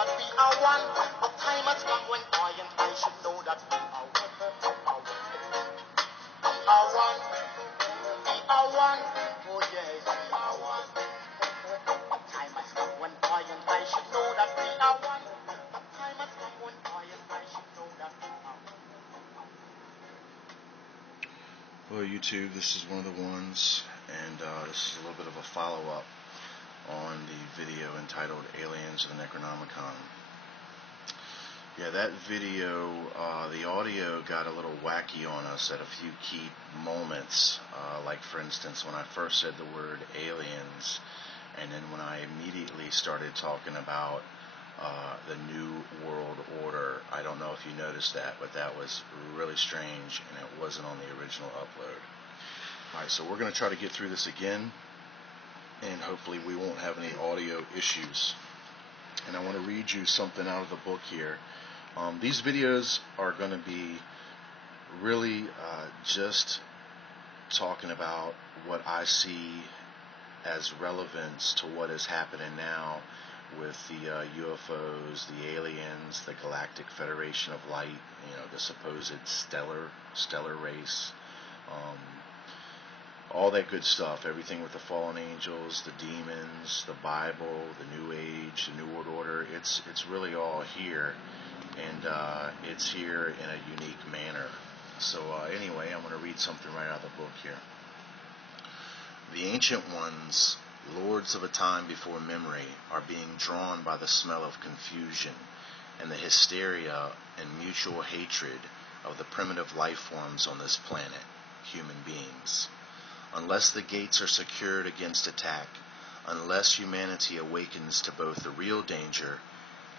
that we are one. A time has come when I and I should know that we are one. We are one. We are one. Oh yes, we are one. A time has come when I and I should know that we are one. A time has come when I and I should know that we are one. Hello YouTube, this is one of the ones, and this is a little bit of a follow-up on the video entitled Aliens of the Necronomicon. Yeah, that video, the audio got a little wacky on us at a few key moments, like for instance when I first said the word aliens, and then when I immediately started talking about the New World Order. I don't know if you noticed that, but that was really strange, and it wasn't on the original upload. Alright, so we're going to try to get through this again, and hopefully we won't have any audio issues. And I want to read you something out of the book here. These videos are going to be really just talking about what I see as relevance to what is happening now with the UFOs, the aliens, the Galactic Federation of Light, the supposed stellar race, all that good stuff, everything with the fallen angels, the demons, the Bible, the New Age, the New World Order. It's really all here, and it's here in a unique manner. So anyway, I'm going to read something right out of the book here. The ancient ones, lords of a time before memory, are being drawn by the smell of confusion and the hysteria and mutual hatred of the primitive life forms on this planet, human beings. Unless the gates are secured against attack, unless humanity awakens to both the real danger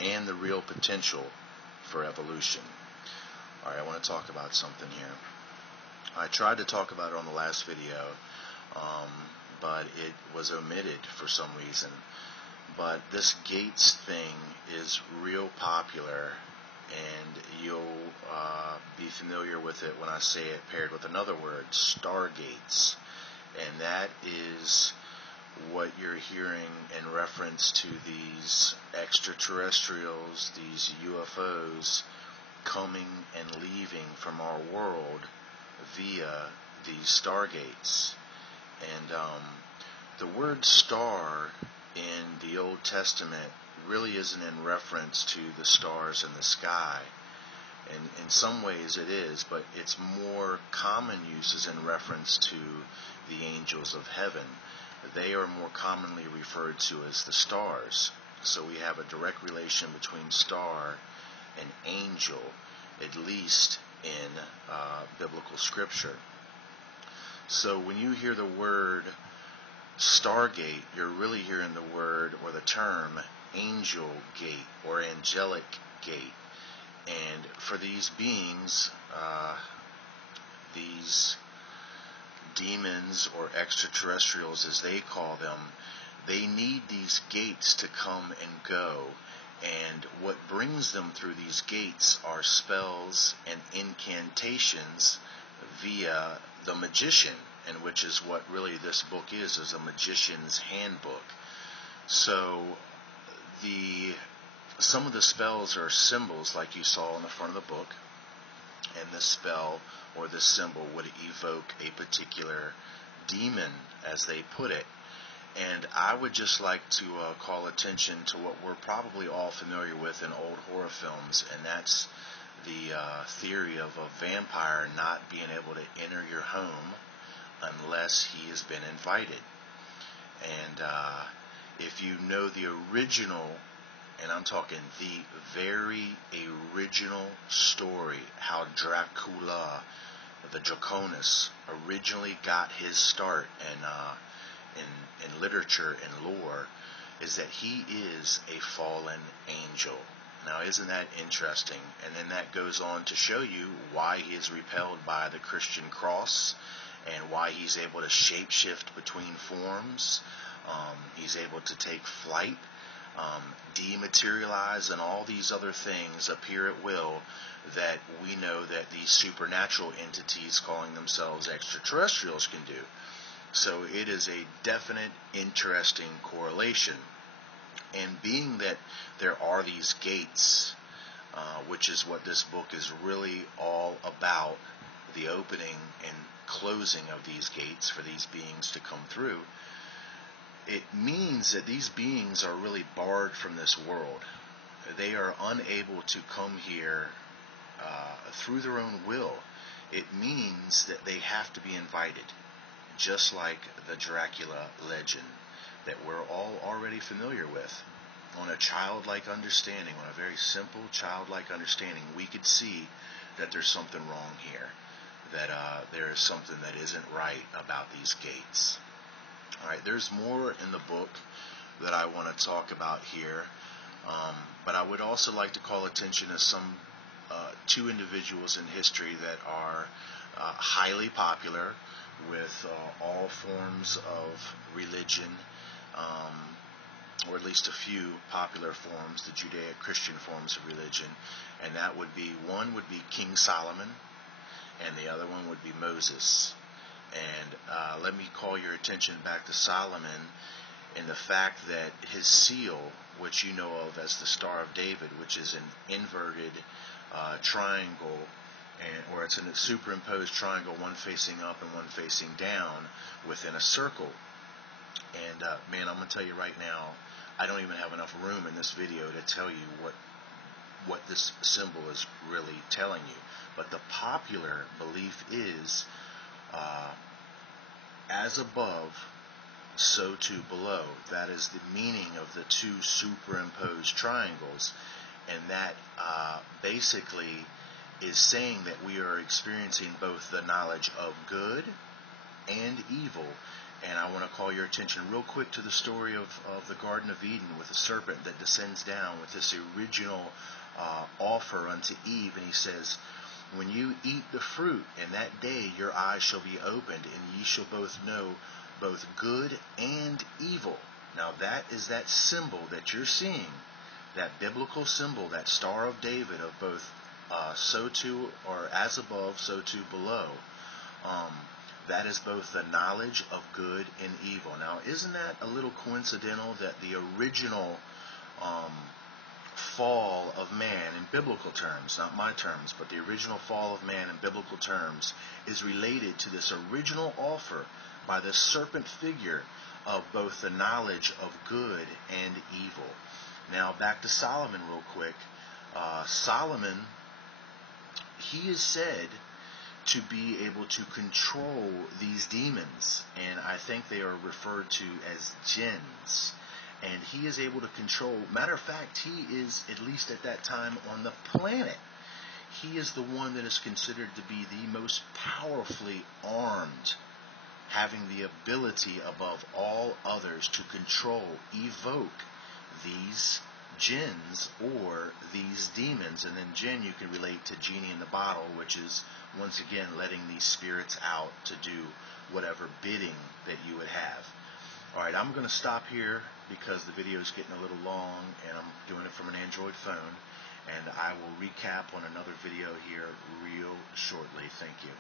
and the real potential for evolution. Alright, I want to talk about something here. I tried to talk about it on the last video, but it was omitted for some reason. But this gates thing is real popular, and you'll be familiar with it when I say it paired with another word, Stargates. And that is what you're hearing in reference to these extraterrestrials, these UFOs, coming and leaving from our world via these Stargates. And the word star in the Old Testament really isn't in reference to the stars in the sky. And in some ways it is, but its more common use is in reference to the angels of heaven. They are more commonly referred to as the stars. So we have a direct relation between star and angel, at least in biblical scripture. So when you hear the word Stargate, you're really hearing the word or the term angel gate or angelic gate. And for these beings, these demons or extraterrestrials as they call them, they need these gates to come and go. And what brings them through these gates are spells and incantations via the magician, and which is what really this book is a magician's handbook. So some of the spells are symbols like you saw in the front of the book, and this spell or this symbol would evoke a particular demon, as they put it. And I would just like to call attention to what we're probably all familiar with in old horror films, and that's the theory of a vampire not being able to enter your home unless he has been invited. And if you know the original, and I'm talking the very original story, how Dracula, the Draconus, originally got his start in literature and lore, is that he is a fallen angel. Now, isn't that interesting? And then that goes on to show you why he is repelled by the Christian cross, and why he's able to shapeshift between forms. He's able to take flight, dematerialize, and all these other things appear at will that we know that these supernatural entities calling themselves extraterrestrials can do. So it is a definite, interesting correlation. And being that there are these gates, which is what this book is really all about, the opening and closing of these gates for these beings to come through, it means that these beings are really barred from this world. They are unable to come here through their own will. It means that they have to be invited, just like the Dracula legend that we're all already familiar with. On a childlike understanding, on a very simple childlike understanding, we could see that there's something wrong here, that there is something that isn't right about these gates. Alright, there's more in the book that I want to talk about here, but I would also like to call attention to some two individuals in history that are highly popular with all forms of religion, or at least a few popular forms, the Judeo-Christian forms of religion, and that would be, one would be King Solomon, and the other one would be Moses. And let me call your attention back to Solomon in the fact that his seal, which you know of as the Star of David, which is an inverted triangle, or it's a superimposed triangle, one facing up and one facing down within a circle. And man, I'm going to tell you right now, I don't even have enough room in this video to tell you what this symbol is really telling you. But the popular belief is, as above, so too below. That is the meaning of the two superimposed triangles, and that basically is saying that we are experiencing both the knowledge of good and evil. And I want to call your attention real quick to the story of the Garden of Eden with the serpent that descends down with this original offer unto Eve, and he says, when you eat the fruit, in that day your eyes shall be opened, and ye shall both know both good and evil. Now that is that symbol that you're seeing, that biblical symbol, that Star of David of both so too, or as above, so too below. That is both the knowledge of good and evil. Now, isn't that a little coincidental that the original fall of man in biblical terms, not my terms, but the original fall of man in biblical terms is related to this original offer by the serpent figure of both the knowledge of good and evil. Now, back to Solomon real quick. Solomon, he is said to be able to control these demons, and I think they are referred to as jinns, and he is able to control, matter of fact, he is, at least at that time on the planet, he is the one that is considered to be the most powerfully armed, having the ability above all others to control, evoke these jinns or these demons. And then jinn you can relate to genie in the bottle, which is once again letting these spirits out to do whatever bidding that you would have. Alright, I'm going to stop here because the video is getting a little long and I'm doing it from an Android phone, and I will recap on another video here real shortly. Thank you.